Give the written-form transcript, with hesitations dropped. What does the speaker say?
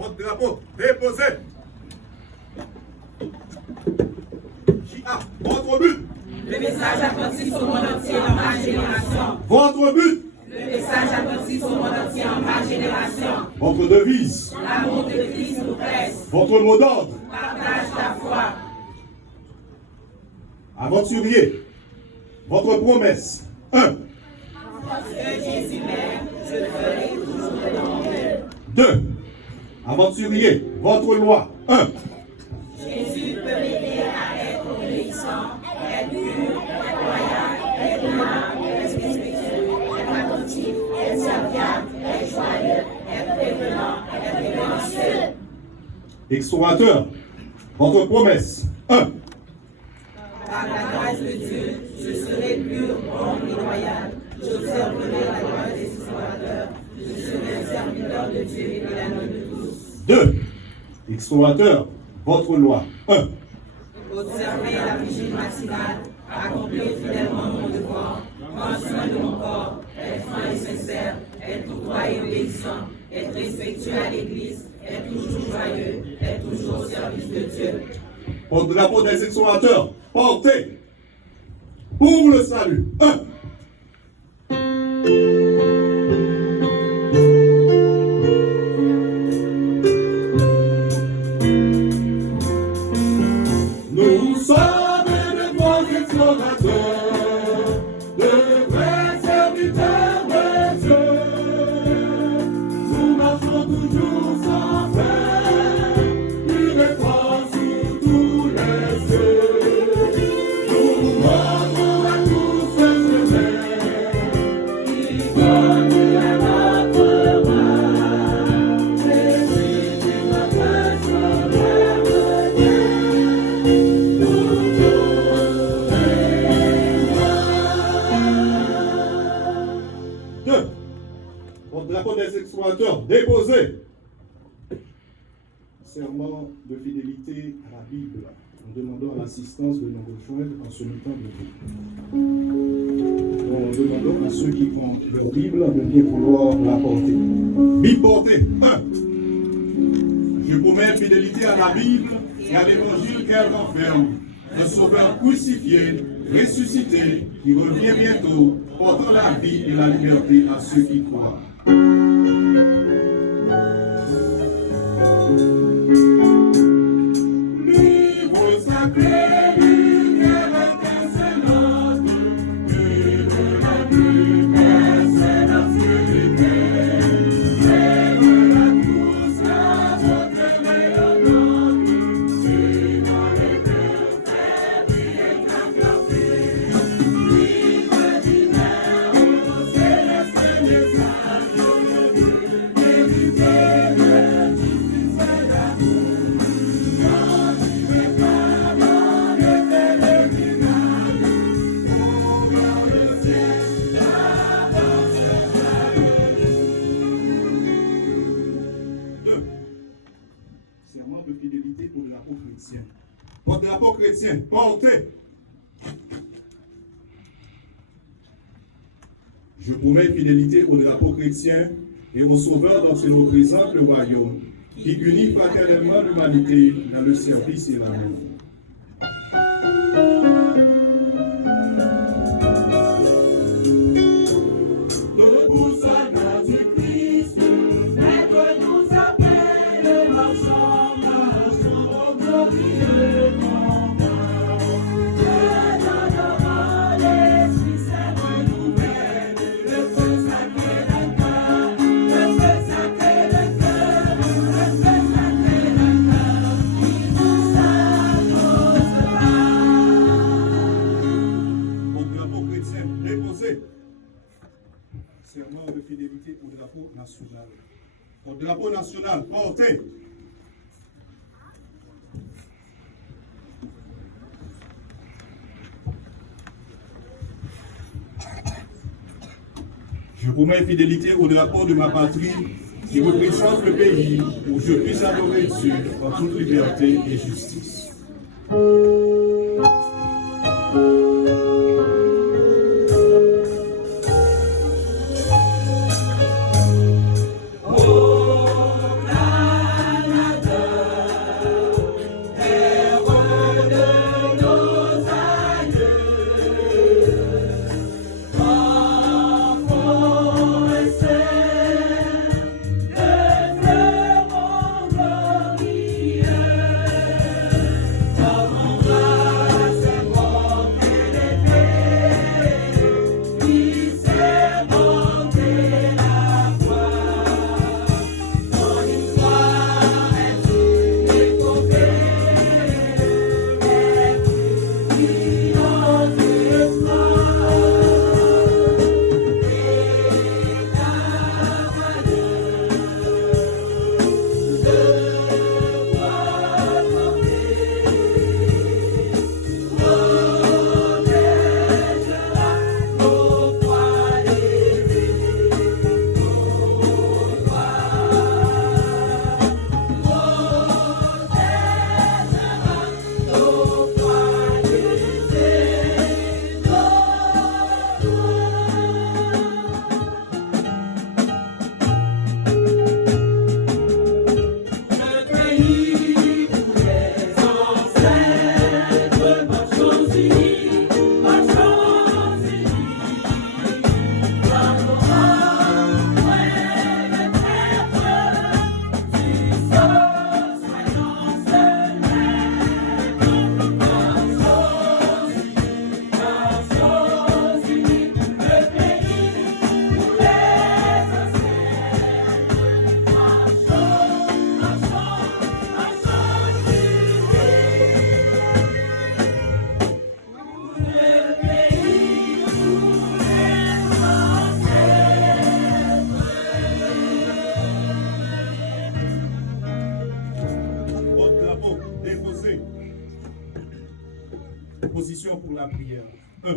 Votre drapeau déposé. J.A. Votre but. Le message adventiste au monde entier en ma génération. Votre but. Le message adventiste au monde entier en ma génération. Votre devise. L'amour de Christ nous presse. Votre mot d'ordre. Partage ta foi. Aventurier. Votre promesse. 1. Que Jésus m'aime, je ferai toujours de mon mieux. 2. Aventurier. Votre loi. 1. Jésus peut m'aider à être obéissant, être pur, être loyal, être aimable, être respectueux, être attentif, être serviable, être joyeux, être prévenant, être révérencieux. Explorateur. Votre promesse. 1. Par la grâce de Dieu, je serai pur, bon et loyal. J'observerai la loi des explorateurs. Je serai un serviteur de Dieu et l'ami de tous. 2. Explorateur. Votre loi. 1. Observer la vigile matinale, accomplir fidèlement mon devoir, prendre soin de mon corps, être franc et sincère, être courtois et obéissant, être respectueux à l'Église, être toujours joyeux, être toujours au service de Dieu. Au drapeau des explorateurs, portez pour le salut. 1. Nous sommes de bons explorateurs, de vrais serviteurs de Dieu. Nous marchons toujours sans faire une étoile sous tous les cieux. Nous montrons à tous ce chemin qui conduit à notre roi. Jésus est notre sauveur de Dieu. Au drapeau des explorateurs, déposé. Serment de fidélité à la Bible. Nous demandons l'assistance de nos rejoindre en ce temps de vie. Nous demandons à ceux qui ont leur Bible de bien vouloir la porter. Bible portée. 1. Je promets fidélité à la Bible et à l'évangile qu'elle renferme. Un sauveur crucifié, ressuscité, qui revient bientôt, portant la vie et la liberté à ceux qui croient. Livre sacré, lumière étincelante, et de la vie, personne obscurité. Lève à tous la vôtre rayonnante, et dans les cœurs fait briller ta clarté. Livre divin, au céleste message de Dieu, vérité de justice et d'amour. Quand tu es pas dans le pèlerinage, au vers le ciel, avance jamais. 2. Serment de fidélité au drapeau chrétien. Votre drapeau chrétien, portez. Je promets fidélité au drapeau chrétien et au Sauveur dont il représente le royaume, qui unit fraternellement l'humanité dans le service et l'amour. Debout à notre Christ, Maître nous appelle, marchons, marchons, glorieux combat. Que dans nos l'Esprit Saint renouvelle, le feu sacré d'un cœur, le feu sacré d'un cœur, le feu sacré d'un cœur, qui nous s'apposera. Au drapeau chrétien déposé. Serment de fidélité au drapeau national. Au drapeau national, portez. Je promets fidélité au drapeau de ma patrie qui représente le pays où je puisse adorer Dieu en toute liberté et justice. Oh, position pour la prière. 1.